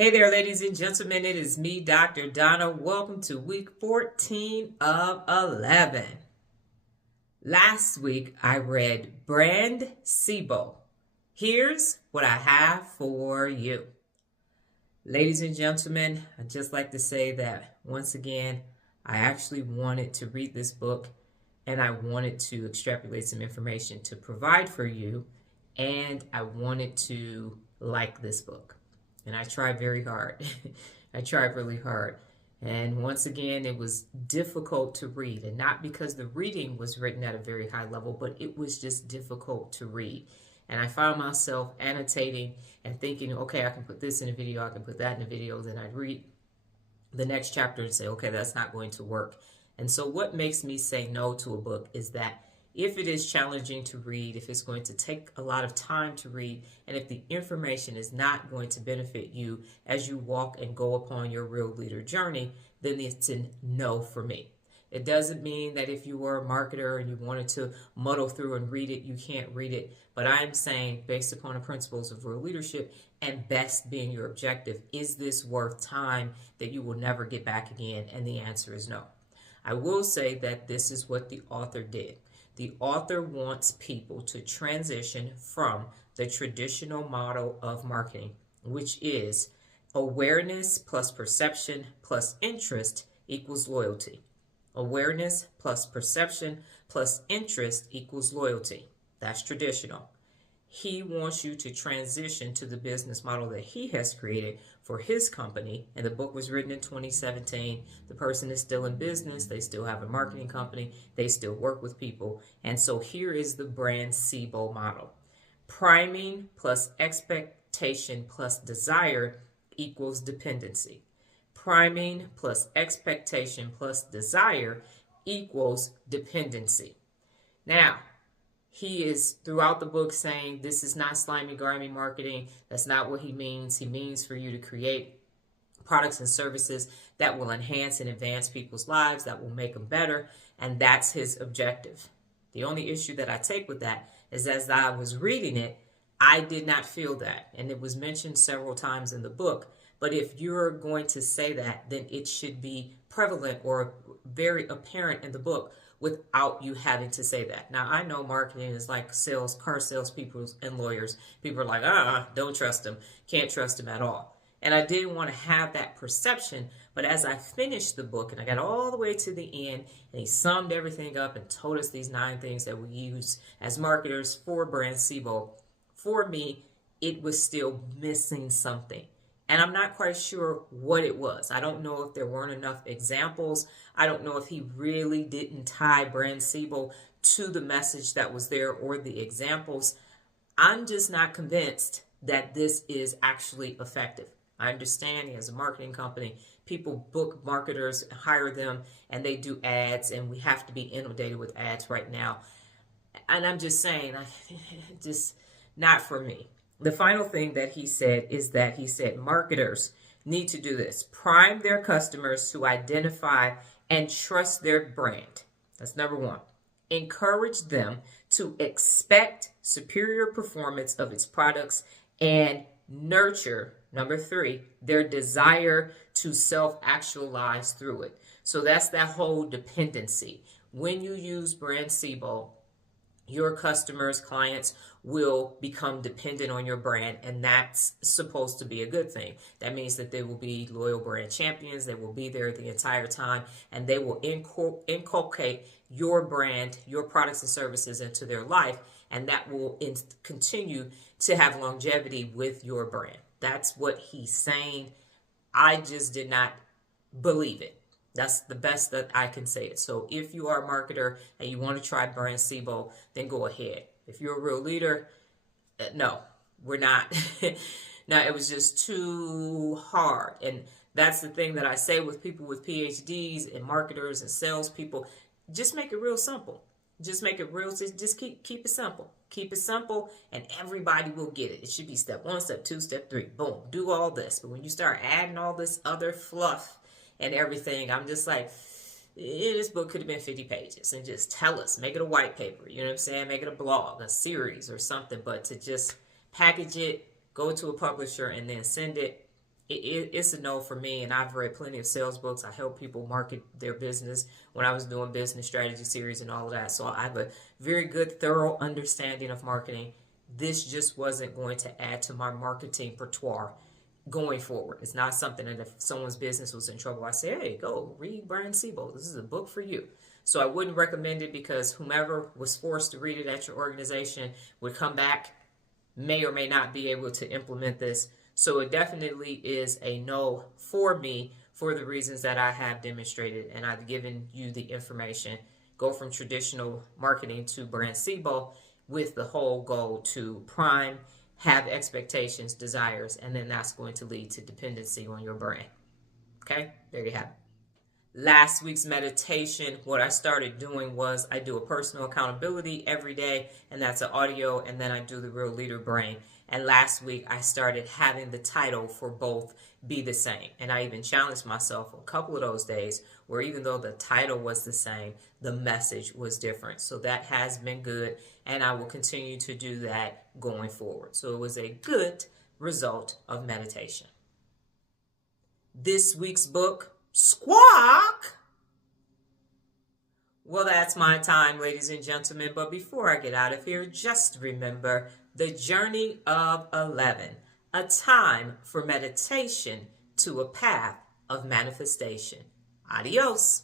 Hey there, ladies and gentlemen. It is me, Dr. Donna. Welcome to week 14 of 11. Last week, I read Brandcebo. Here's what I have for you. Ladies and gentlemen, I'd just like to say that once again, I actually wanted to read this book and I wanted to extrapolate some information to provide for you, and I wanted to like this book. And I tried very hard. I tried really hard. And once again, it was difficult to read. And not because the reading was written at a very high level, but it was just difficult to read. And I found myself annotating and thinking, okay, I can put this in a video, I can put that in a video. Then I'd read the next chapter and say, okay, that's not going to work. And so what makes me say no to a book is that if it is challenging to read, if it's going to take a lot of time to read, and if the information is not going to benefit you as you walk and go upon your real leader journey, then it's a no for me. It doesn't mean that if you were a marketer and you wanted to muddle through and read it, you can't read it. But I'm saying, based upon the principles of real leadership and best being your objective, is this worth time that you will never get back again? And the answer is no. I will say that this is what the author did. The author wants people to transition from the traditional model of marketing, which is awareness plus perception plus interest equals loyalty. Awareness plus perception plus interest equals loyalty. That's traditional. He wants you to transition to the business model that he has created for his company. And the book was written in 2017. The person is still in business. They still have a marketing company. They still work with people. And so here is the Brandcebo model. Priming plus expectation plus desire equals dependency. Priming plus expectation plus desire equals dependency. Now, he is throughout the book saying this is not slimy, grimy marketing. That's not what he means. He means for you to create products and services that will enhance and advance people's lives, that will make them better, and that's his objective. The only issue that I take with that is as I was reading it, I did not feel that, and it was mentioned several times in the book. But if you're going to say that, then it should be prevalent or very apparent in the book without you having to say that. Now, I know marketing is like sales, car salespeople and lawyers. People are like, don't trust them. Can't trust them at all. And I didn't want to have that perception. But as I finished the book and I got all the way to the end, and he summed everything up and told us these 9 things that we use as marketers for Brandcebo, for me, it was still missing something. And I'm not quite sure what it was. I don't know if there weren't enough examples. I don't know if he really didn't tie Brandcebo to the message that was there or the examples. I'm just not convinced that this is actually effective. I understand he has a marketing company. People book marketers, hire them, and they do ads, and we have to be inundated with ads right now. And I'm just saying, just not for me. The final thing that he said is that he said marketers need to do this. Prime their customers to identify and trust their brand. That's number 1. Encourage them to expect superior performance of its products and nurture, number 3, their desire to self-actualize through it. So that's that whole dependency. When you use Brandcebo, your customers, clients will become dependent on your brand, and that's supposed to be a good thing. That means that they will be loyal brand champions. They will be there the entire time, and they will inculcate your brand, your products and services into their life, and that will continue to have longevity with your brand. That's what he's saying. I just did not believe it. That's the best that I can say it. So if you are a marketer and you want to try Brandcebo, then go ahead. If you're a real leader, no, we're not. Now, it was just too hard. And that's the thing that I say with people with Ph.D.s and marketers and salespeople. Just make it real simple. Just make it real. Just keep it simple. Keep it simple, and everybody will get it. It should be step 1, step 2, step 3. Boom. Do all this. But when you start adding all this other fluff and everything, I'm just like, this book could have been 50 pages, and just tell us, make it a white paper, you know what I'm saying? Make it a blog, a series or something, but to just package it, go to a publisher, and then send it, it's a no for me. And I've read plenty of sales books. I help people market their business when I was doing business strategy series and all of that. So I have a very good, thorough understanding of marketing. This just wasn't going to add to my marketing repertoire going forward. It's not something that if someone's business was in trouble, I say, hey, go read Brandcebo. This is a book for you. So I wouldn't recommend it, because whomever was forced to read it at your organization would come back, may or may not be able to implement this. So it definitely is a no for me for the reasons that I have demonstrated, and I've given you the information. Go from traditional marketing to Brandcebo with the whole goal to prime, have expectations, desires, and then that's going to lead to dependency on your brand. Okay, there you have it. Last week's meditation, what I started doing was I do a personal accountability every day, and that's an audio, and then I do the Real Leader Brain. And last week I started having the title for both be the same. And I even challenged myself a couple of those days where even though the title was the same, the message was different. So that has been good, and I will continue to do that going forward. So it was a good result of meditation. This week's book, Squawk. Well, that's my time, ladies and gentlemen. But before I get out of here, just remember the journey of 11, a time for meditation to a path of manifestation. Adios.